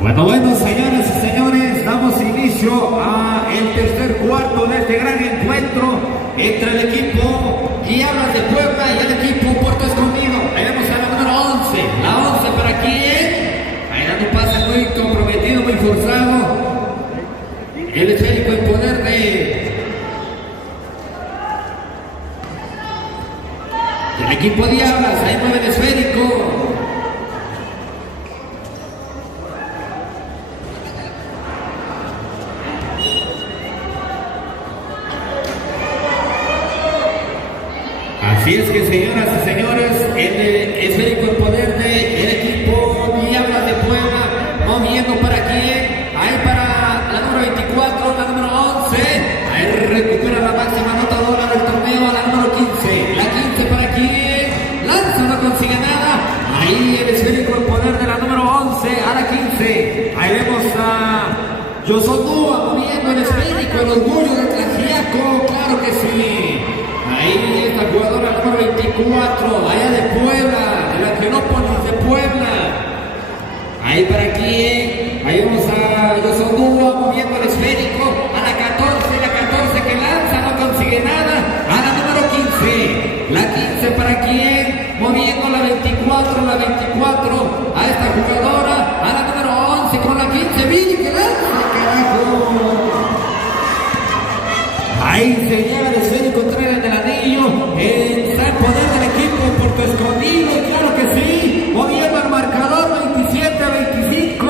Bueno, señoras y señores, damos inicio a el tercer cuarto de este gran encuentro entre el equipo Diablas de Puebla y el equipo Puerto Escondido. Ahí vemos a la número 11, la 11 para quién. Ahí dando un pase muy comprometido, muy forzado. El esférico en poder del equipo Diablas. Ahí mueve el esférico. Así es que, señoras y señores, el esférico en poder del equipo Diablas de Puebla, moviendo para quién, ahí para la número 24, la número 11, ahí recupera la máxima anotadora del torneo, a la número 15, la 15 para quién, lanza, no consigue nada, ahí el esférico en poder de la número 11, a la 15, ahí vemos a Yosondúa moviendo el esférico, el orgullo del Tlaxiaco, claro que sí. Ahí esta jugadora número 24, allá de Puebla, de la Genópolis de Puebla. Ahí para quién, ahí vamos a Yosondúa moviendo el esférico, a la 14 que lanza, no consigue nada, a la número 15, la 15 para quién, moviendo la 24, a esta jugadora, a la número 11 con la 15, Vini que lanza, carajo. Ahí se lleva el esférico Contreras del Anillo, está en poder del equipo Puerto Escondido, claro que sí, moviendo el marcador 27-25.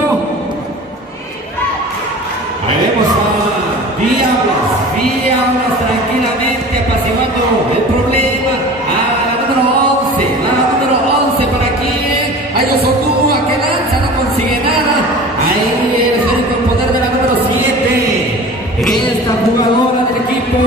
Ahí vemos a Diablas tranquilamente apaciguando el problema, a la número 11, para quién, a Yosondúa que lanza, no consigue nada, ahí el esférico en poder de la número 7, esta jugadora del equipo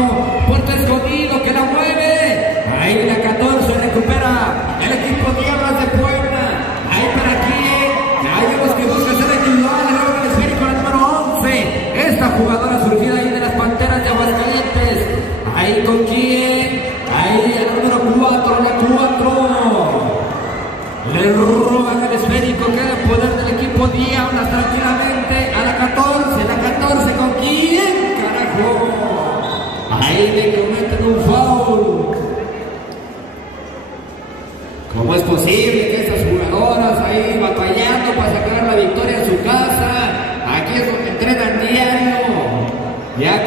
Puerto Escondido que la mueve, ahí la 14 recupera el equipo Diablas de Puebla, ahí para quién, ahí vemos que busca ser individual, el esférico la número 11, esta jugadora surgida ahí de las Panteras de Aguascalientes, ahí con quién, ahí el número 4, la 4, le roban el esférico, queda en poder del equipo Diablas tranquilamente, a la 14 con quién, carajo. Ahí le cometen un foul. ¿Cómo es posible que estas jugadoras ahí batallando para sacar la victoria en su casa? Aquí es donde entrenan diario. Ya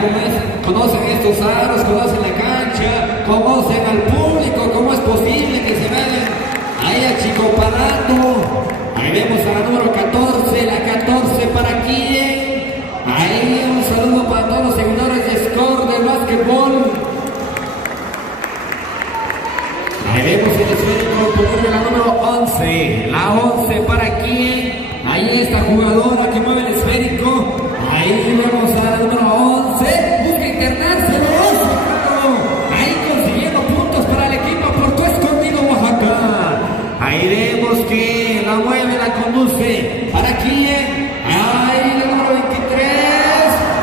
conocen estos aros, conocen la cancha, conocen al público. ¿Cómo es posible que se vayan ahí achicopalando? Ahí vemos a la número 14, la 14 para quién. Ahí un saludo para todos los seguidores de Score de básquetbol. Ahí vemos el esférico en poder de la número 11. La 11 para quién. Ahí esta jugadora que mueve el esférico. Ahí vemos a la número 11. Busca internarse, lo hace, claro. Ahí consiguiendo puntos para el equipo Puerto Escondido, Oaxaca. Ahí vemos que la mueve, la conduce. ¿Para quién? Ahí la número 23.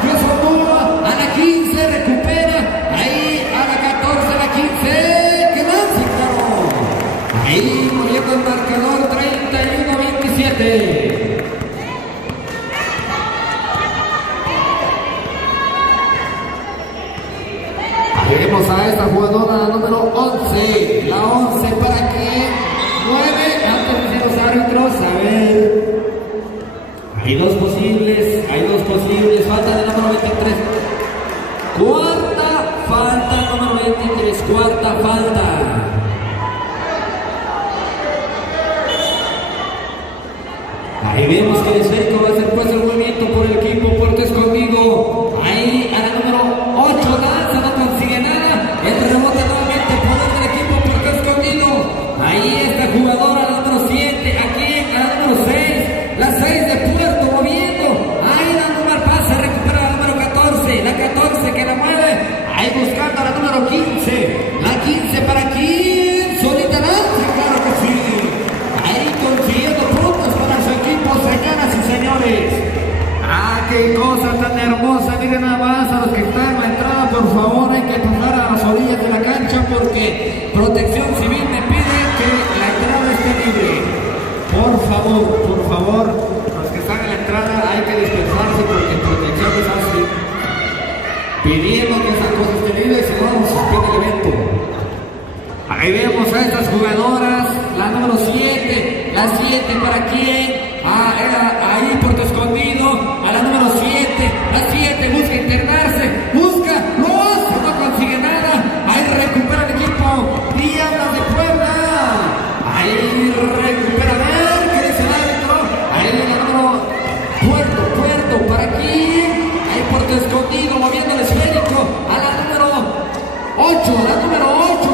Yosondúa a la 15 recupera. Ahí a la 14, la 15. Que lanza, claro. Ahí moviendo el marcador 31-27. Vemos a esta jugadora número 11, la 11 para que 9 antes de los árbitros, a ver, hay dos posibles, falta de número 23, cuarta falta, número 23, cuarta falta. Ahí vemos que el esférico va a ser puesto el movimiento por el equipo Puerto Escondido, ahí a la número 8 lanza, no consigue nada, el rebote nuevamente poder del equipo Puerto Escondido, ahí esta jugadora, la número 7, aquí a la número 6, la 6 de Puerto moviendo, ahí dando un mal pase, recupera la número 14, la 14 que la mueve, ahí buscando a la número 15, la 15 para quién, solita lanza, claro que sí, ahí consiguiendo puntos para su equipo, señoras y señores. Qué cosa tan hermosa, miren nada más a los que están en la entrada, por favor hay que pasar a las orillas de la cancha porque Protección Civil me pide que la entrada esté libre. Por favor, los que están en la entrada hay que dispersarse porque protección es así. Pidiendo que esas cosas estén libres, si no, nos suspende el evento. Ahí vemos a estas jugadoras, la número 7, la 7 para quién, era ahí Puerto Escondido, a la número 7, la 7 busca internarse, busca, lo hace, no consigue nada, ahí recupera el equipo Diablas de Puebla, ahí recupera, a ver qué dice el árbitro, ahí la número Puerto, para quién, ahí Puerto Escondido moviendo el esférico, a la número 8,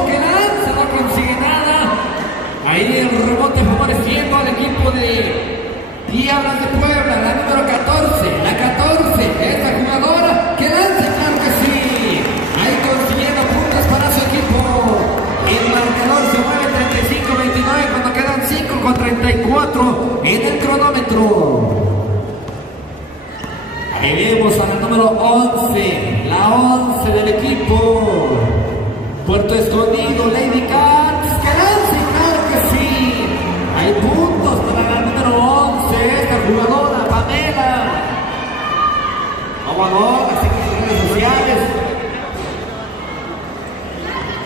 que lanza, no consigue nada. Ahí el rebote favoreciendo al equipo de Diablas de Puebla, la número 14, esta jugadora que lanza, claro que sí. Ahí consiguiendo puntos para su equipo. El marcador se mueve 35-29 cuando quedan 5 con 34 en el cronómetro. Ahí vemos a la número 11, la 11 del equipo Puerto Escondido, Lady Cats, que lance, claro que sí. Hay puntos para la número 11, esta jugadora, Pamela. Vamos, así que sus redes sociales.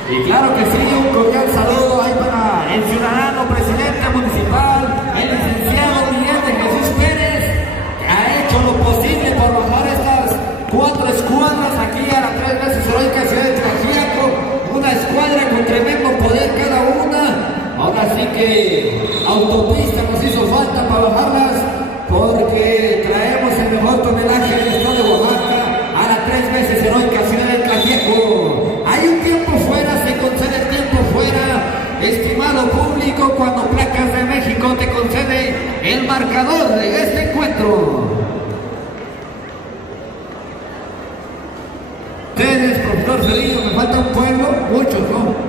Y claro que sí, un cordial saludo ahí para el ciudadano presidente municipal, el licenciado Miguel de Jesús Pérez, que ha hecho lo posible por bajar estas 4 escuadras aquí a la 3 veces heroica ciudad de Tlaxiaco, una escuadra con tremendo poder cada una. Ahora sí que autopista nos hizo falta para bajarlas, porque traemos el mejor tonelaje del estado de Oaxaca a la 3 veces heroica ciudad de Tlaxiaco. Hay un tiempo fuera, se concede el tiempo fuera, estimado público, cuando Placas de México te concede el marcador de este encuentro. Ustedes, profesor Cedillo, me falta un pueblo, muchos, ¿no?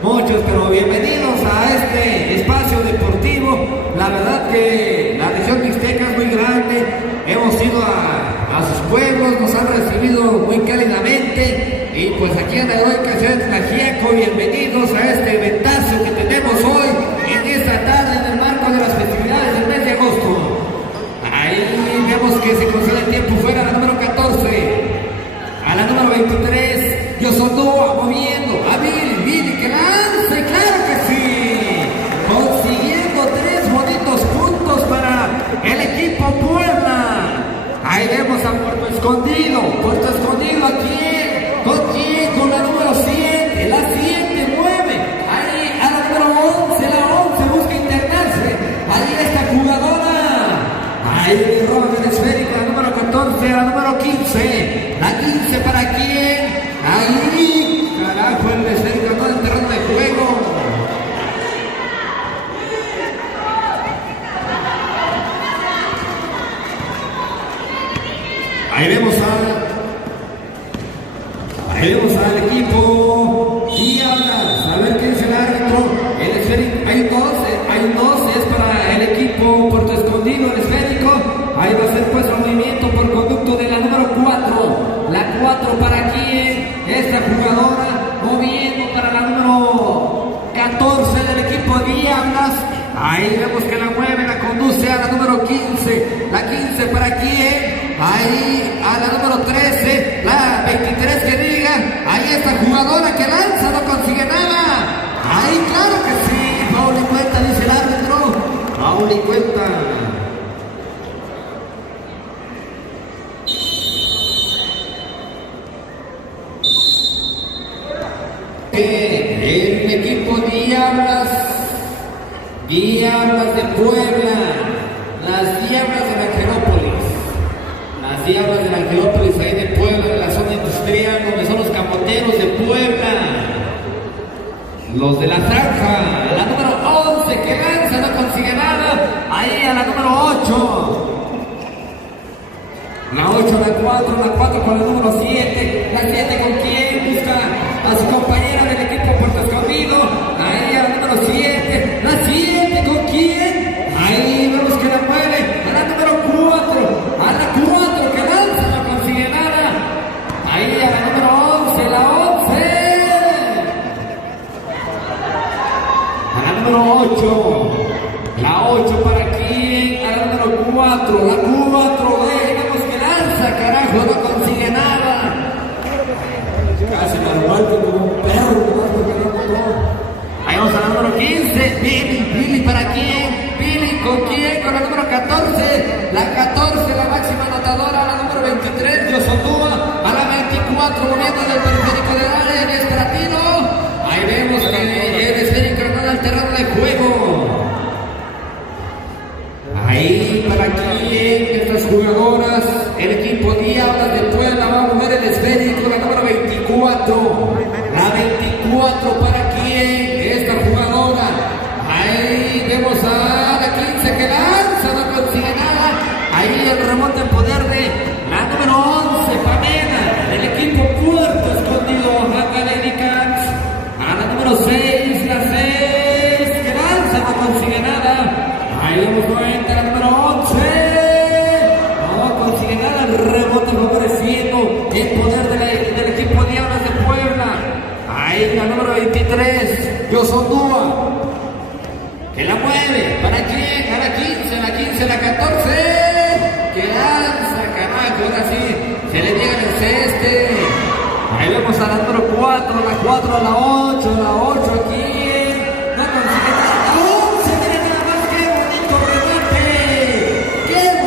Muchos, pero bienvenidos a este espacio deportivo. La verdad que la región mixteca es muy grande, hemos ido a sus pueblos, nos han recibido muy cálidamente y pues aquí en la heroica ciudad de Tlaxiaco, bienvenidos a este eventazo que tenemos hoy, en esta tarde, en el marco de las festividades del mes de agosto. Ahí vemos que se concede el tiempo fuera, la número 14. A la número 23, Yosondúa moviendo a Vili, que lance, claro que sí, consiguiendo 3 bonitos puntos para el equipo Puebla. Ahí vemos a Puerto Escondido aquí, con la número 7, la 7 mueve, ahí a la número 11, la 11 busca internarse, ahí esta jugadora, ahí roba el esférico, la número 14, la número 15, la 15 para quién, ahí, carajo, el esférico no del terreno de juego. Ahí vemos al equipo Diablas, a ver quién es el árbitro, el esférico, hay un 12, es para el equipo Puerto Escondido, el esférico, ahí va a ser pues el movimiento por conducto de la número 4, la 4 para quién, esta jugadora, moviendo para la número 14 del equipo Diablas, ahí vemos que la mueve, la conduce a la número 15, la 15 para quién, ahí a la número 13, la 23 que diga, ahí esta jugadora que lanza, no consigue nada, ahí claro que sí, Paul y cuenta, dice el árbitro, Paul y cuenta. El equipo Diablas de Puebla, las Diablas de Angelópolis, ahí de Puebla, de la zona industrial, donde son los camoteros de Puebla, los de la franja, la número 11 que lanza, no consigue nada, ahí a la número 8. La 8, la 4 con el número 7, la 7 con quién, busca a su compañera del equipo Puerto Escondido, ahí a la número 7, la 7 con quién, ahí vemos que la mueve, a la número 4, que lanza, no consigue nada, ahí a la número 11, la 11, a la número 8, la 8 para quién, a la número 4, la 4, Billy para quién, Billy con quién, con la número 14, la 14, la máxima anotadora, la número 23, Yosondúa, a la 24, moviendo del periférico del área, en Esperatino. Ahí vemos que el esférico no al terreno de juego. Ahí para quién, estas jugadoras, el equipo Diablas de Puebla va a mover el esférico, la número 24, la 24 para quién, esta jugadora. Ahí vemos a la 15 que lanza, no consigue nada. Ahí el remonte en poder de la número 11, Pamela, del equipo Puerto Escondido, Academy Cats. A la número 6, la 6 que lanza, no consigue nada. Ahí vemos nuevamente la número 11. No consigue nada, el rebote favoreciendo el poder del equipo Diablas de Puebla. Ahí la número 23, Yosondúa, que la mueve, ¿para quién? A la 15, la 14, que lanza, carajo, ahora sí, se le llega el ceste. Ahí vemos a la número 4, la 4, la 8, la 8 aquí, no consigue nada, la 11, tiene nada más, qué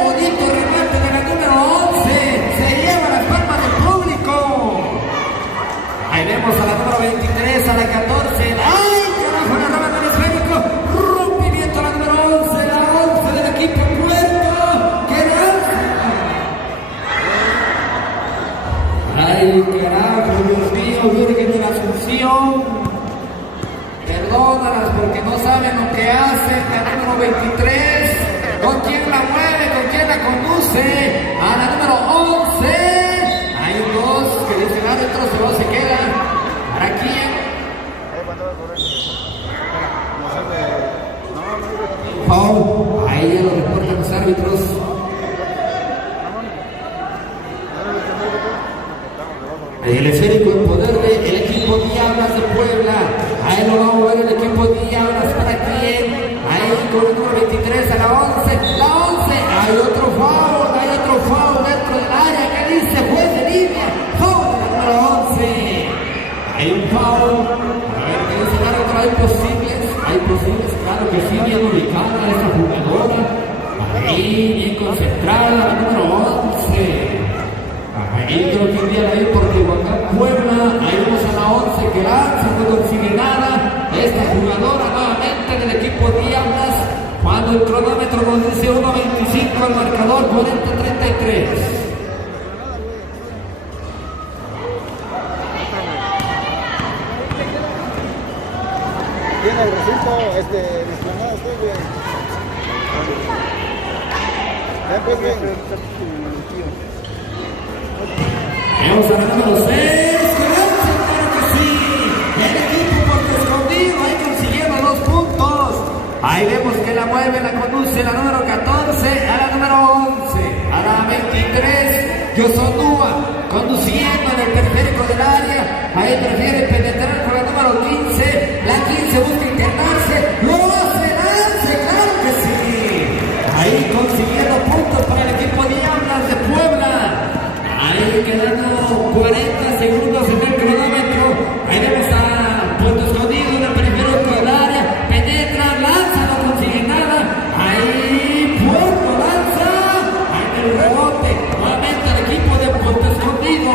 bonito remate de la número 11, se lleva las palmas del público. Ahí vemos a la número 23, a la 14, ¡ay, carajo, la roba del esférico! Rompimiento a la número 11, la 11 del equipo Puerto, que lanza. ¡Ay, carajo, Dios mío, Virgen de la Asunción! Perdónalas porque no saben lo que hacen, la número 23, ¿con quién la mueve, con quién la conduce? A la número 11, hay un 2 que dicen árbitros, pero se queda. ¿Para quién? Foul, ahí ya lo reportan los árbitros. El esférico en poder del equipo Diablas de Puebla. Ahí lo va a mover el equipo Diablas, ¿para quién? Ahí con el número 23 a la 11, la 11, hay otro foul dentro del área que dice juez de línea, foul de la número 11. Hay un foul, a ver qué dice el árbitro, hay posibles, claro que sí, bien ubicada esta jugadora, ahí bien concentrada, la número 11. Ahí creo que un día ahí porque Huacán Puebla, ahí vemos a la 11 que lanza, no consigue nada. Esta jugadora nuevamente del equipo Diablas, cuando el cronómetro nos dice 1.25 al marcador, 40-33. Tiene el recinto disciplinado, estoy bien. Vamos a la número 6, que lanza, claro que sí. El equipo Puerto Escondido, ahí consiguiendo 2 puntos. Ahí vemos que la mueve, la conduce la número 14 a la número 11, a la 23, Yosondúa, conduciendo en el periférico del área. Ahí prefiere penetrar con la número 15, la 15 busca internarse, lo hace, lance, claro que sí. Ahí consiguiendo puntos para el equipo Diablas de Puebla. Ahí quedando 40 segundos en el cronómetro. Ahí vemos a Puerto Escondido en el periférico del área. Penetra, lanza, no consigue nada. Ahí Puerto lanza. Ahí el rebote. Nuevamente el equipo de Puerto Escondido.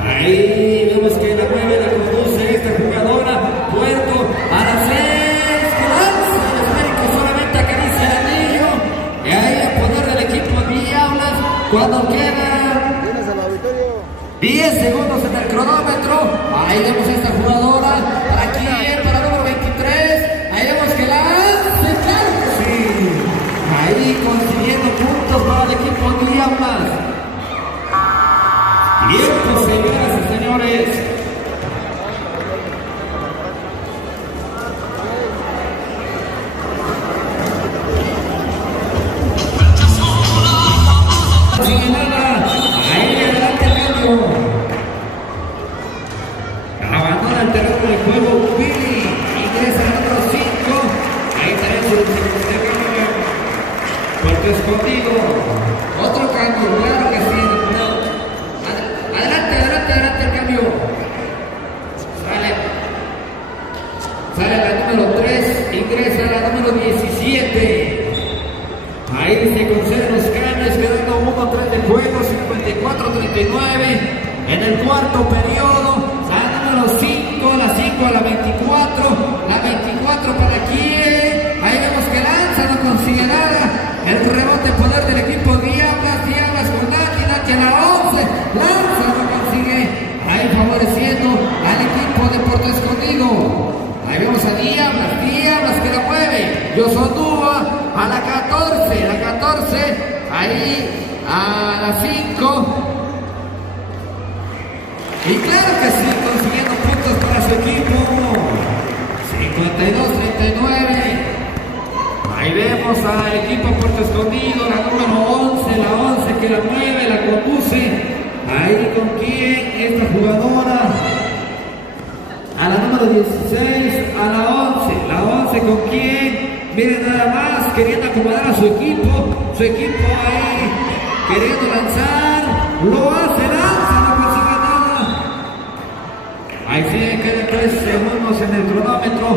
Ahí vemos que la mueve, la conduce esta jugadora. Puerto a la 6. Que lanza. El esférico solamente acaricia el anillo. Y ahí el poder del equipo Diablas. Cuando queda 10 segundos en el cronómetro, ahí vemos a esta jugadora, para quién, para el número 23, ahí vemos que la hace, claro que sí, ahí consiguiendo puntos para el equipo Diablas. Tiempo, señoras y señores. Ahí adelante el cambio. Abandona el terreno del juego Billy. Ingresa el número 5. Ahí tenemos el segundo cambio. Puerto Escondido. Otro cambio, claro que sí. Adelante el cambio. Sale la número 3. la número 17. Ahí se conceden los cambios, quedando 1-3 de juego, 54-39. En el cuarto periodo, la número 5, la 5 a la 24. La 24 para quién. Ahí vemos que lanza, no consigue nada. El rebote poder del equipo Diablas, Diablas con Nati, Nati a la 11. Lanza, no consigue. Ahí favoreciendo al equipo de Puerto Escondido. Ahí vemos a Diablas, Diablas que la mueve. Yosondúa a la 14, la 14. Ahí a la 5. Y claro que sí, consiguiendo puntos para su equipo. 52-39. Ahí vemos al equipo Puerto Escondido, la número 11, la 11 que la mueve, la conduce. Ahí con quién, esta jugadora. A la número 16, a la 11. La 11 con quién. Miren nada más, queriendo acomodar a su equipo. Su equipo ahí, queriendo lanzar. Lo hace, lanza, no consigue nada. Ahí sí, quedan 3 segundos en el cronómetro.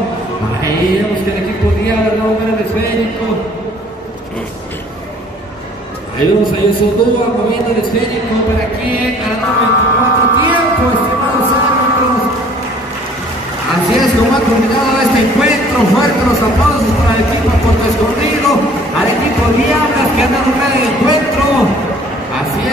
Ahí vemos que el equipo Diablo no mueve el esférico. Ahí vemos a Yosondúa moviendo el esférico. ¿Para quién? A la 24 tiempo, estimados árbitros. Así es como ha culminado este encuentro. Fuertes los aplausos para el equipo Puerto Escondido. Al equipo Diablas que ha dado un gran encuentro. Así es